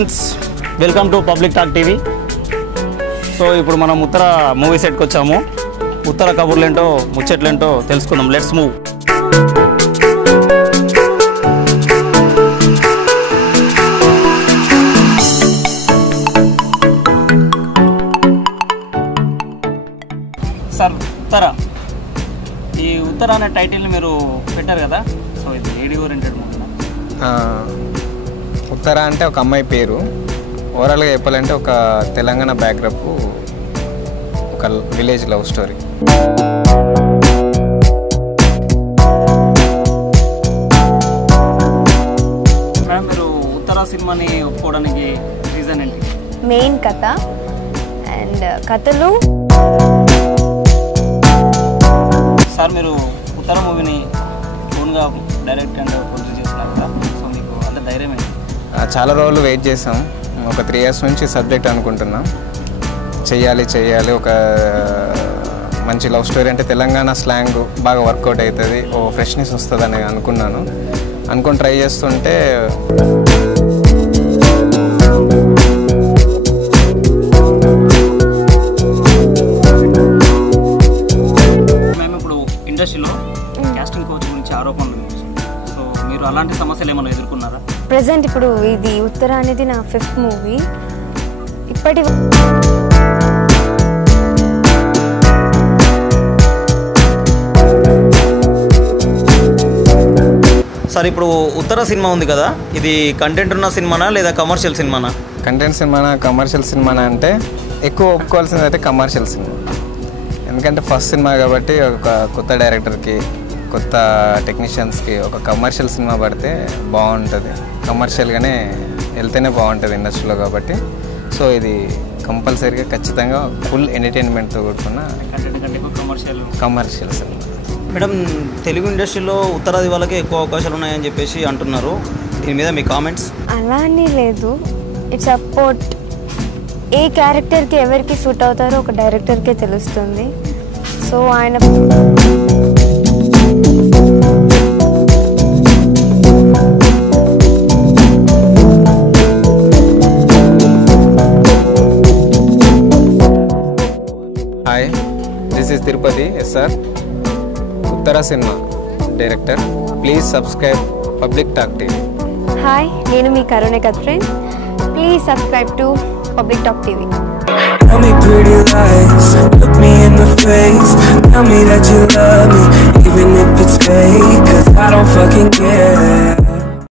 Friends, welcome to public talk TV. So ఇప్పుడు మనం ఉత్తర movie సెట్కి వచ్చాము. ఉత్తర కబుర్లేంటో ముచ్చట్లేంటో తెలుసుకుందాం. Let's move. సార్, ఉత్తర, ఈ ఉత్తర అనే టైటిల్ని మీరు పెట్టారు కదా, సో ఇది లేడీ ఓరియంటెడ్ మూవీ. ఉత్తర అంటే ఒక అమ్మాయి పేరు. ఓవరాల్గా చెప్పాలంటే ఒక తెలంగాణ బ్యాక్డ్రాప్, ఒక విలేజ్ లవ్ స్టోరీ. మేడం, మీరు ఉత్తర సినిమాని ఒప్పుకోవడానికి రీజన్ ఏంటి? మెయిన్ కథ అండ్ కథలు. సార్, మీరు ఉత్తర మూవీని ఓన్గా డైరెక్ట్ అండ్ ప్రొడ్యూస్ చేస్తున్నారు కదా, సో మీకు అంత ధైర్యం ఏంటి? చాలా రోజులు వెయిట్ చేసాం. ఒక 3 years నుంచి సబ్జెక్ట్ అనుకుంటున్నాం. చెయ్యాలి ఒక మంచి లవ్ స్టోరీ అంటే తెలంగాణ స్లాంగ్ బాగా వర్కౌట్ అవుతుంది, ఓ ఫ్రెష్నెస్ వస్తుందని అనుకుని ట్రై చేస్తుంటే మేము ఇప్పుడు ఇండస్ట్రీలో కాస్టింగ్ కోచ్ గురించి ఆరోపణలు వినిపిస్తుంది. సో మీరు అలాంటి సమస్యలు ఏమైనా ఎదుర్కొన్నారా? ప్రజెంట్ ఇప్పుడు ఇది ఉత్తర అనేది నా 5th మూవీ. ఇప్పటి సార్, ఇప్పుడు ఉత్తర సినిమా ఉంది కదా, ఇది కంటెంట్ ఉన్న సినిమానా లేదా కమర్షియల్ సినిమానా? కంటెంట్ సినిమానా కమర్షియల్ సినిమానా అంటే ఎక్కువ ఒప్పుకోవాల్సింది అయితే కమర్షియల్ సినిమా. ఎందుకంటే ఫస్ట్ సినిమా కాబట్టి ఒక కొత్త డైరెక్టర్కి, కొత్త టెక్నీషియన్స్కి ఒక కమర్షియల్ సినిమా పడితే బాగుంటుంది. కమర్షియల్గానే వెళ్తేనే బాగుంటుంది ఇండస్ట్రీలో కాబట్టి. సో ఇది కంపల్సరీగా ఖచ్చితంగా ఫుల్ ఎంటర్టైన్మెంట్తో కూడుకున్న కమర్షియల్ సినిమా. మేడం, తెలుగు ఇండస్ట్రీలో ఉత్తరాది వాళ్ళకి ఎక్కువ అవకాశాలు ఉన్నాయని చెప్పేసి అంటున్నారు. దీని మీద మీ కామెంట్స్? అలా అని లేదు. ఇట్స్ అపోర్ట్ ఏ క్యారెక్టర్కి ఎవరికి సూట్ అవుతారో ఒక డైరెక్టర్కే తెలుస్తుంది. సో ఆయన hi, this is Tirupati SR, Uttara cinema director. Please subscribe public talk TV. Hi, నేను మీ Karuna Katrin. Please subscribe to public talk TV. Tell me pretty lies, look me in the face. Tell me that you love me, even if it's fake. 'Cause I don't fucking care.